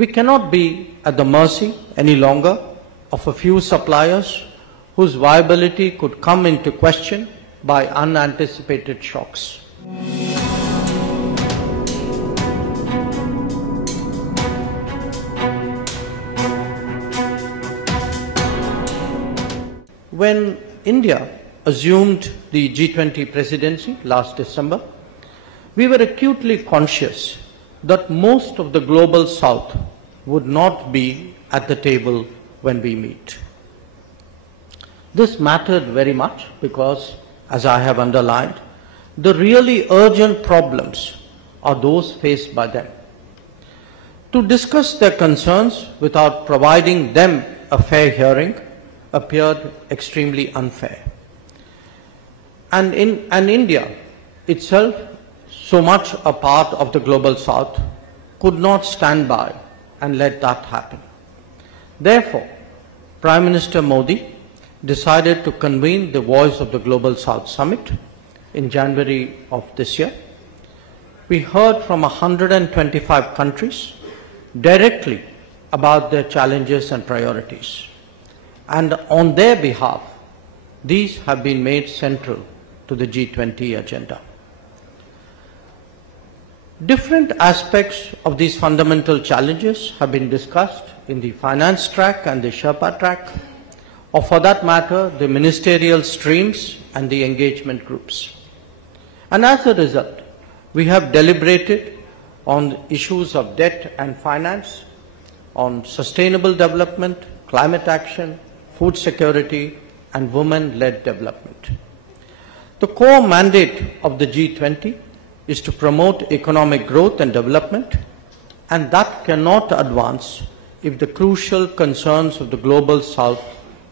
We cannot be at the mercy any longer of a few suppliers whose viability could come into question by unanticipated shocks. When India assumed the G20 presidency last December, we were acutely conscious that most of the global south would not be at the table when we meet. This mattered very much because, as I have underlined, the really urgent problems are those faced by them. To discuss their concerns without providing them a fair hearing appeared extremely unfair. And India itself, so much a part of the global south, could not stand by and let that happen. Therefore, Prime Minister Modi decided to convene the Voice of the Global South Summit in January of this year. We heard from 125 countries directly about their challenges and priorities. And on their behalf, these have been made central to the G20 agenda. Different aspects of these fundamental challenges have been discussed in the finance track and the Sherpa track, or for that matter, the ministerial streams and the engagement groups. And as a result, we have deliberated on issues of debt and finance, on sustainable development, climate action, food security, and women-led development. The core mandate of the G20 is to promote economic growth and development, and that cannot advance if the crucial concerns of the global south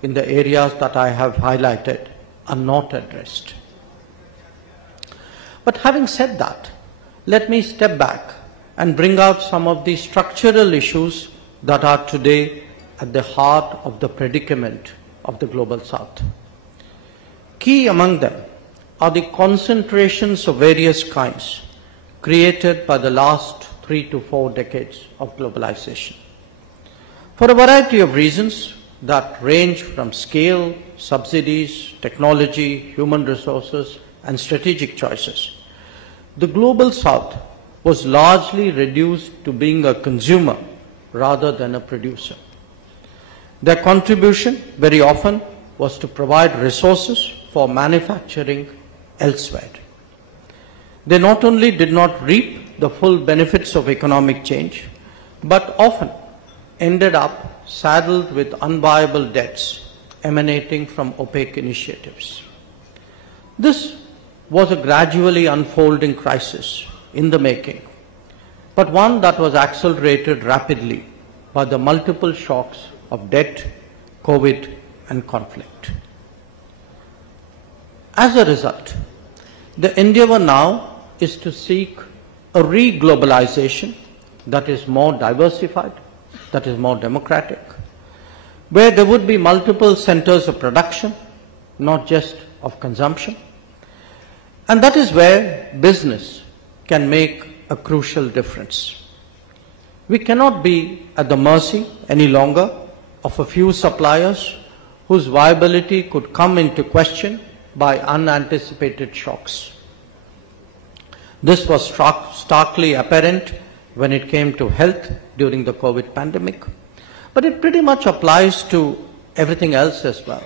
in the areas that I have highlighted are not addressed. But having said that, let me step back and bring out some of the structural issues that are today at the heart of the predicament of the global south. Key among them are the concentrations of various kinds created by the last 3 to 4 decades of globalization. For a variety of reasons that range from scale, subsidies, technology, human resources, and strategic choices, the global south was largely reduced to being a consumer rather than a producer. Their contribution very often was to provide resources for manufacturing elsewhere. They not only did not reap the full benefits of economic change, but often ended up saddled with unviable debts emanating from opaque initiatives. This was a gradually unfolding crisis in the making, but one that was accelerated rapidly by the multiple shocks of debt, COVID, and conflict. As a result, the endeavor now is to seek a re-globalisation that is more diversified, that is more democratic, where there would be multiple centers of production, not just of consumption, and that is where business can make a crucial difference. We cannot be at the mercy any longer of a few suppliers whose viability could come into question by unanticipated shocks. This was starkly apparent when it came to health during the COVID pandemic, but it pretty much applies to everything else as well.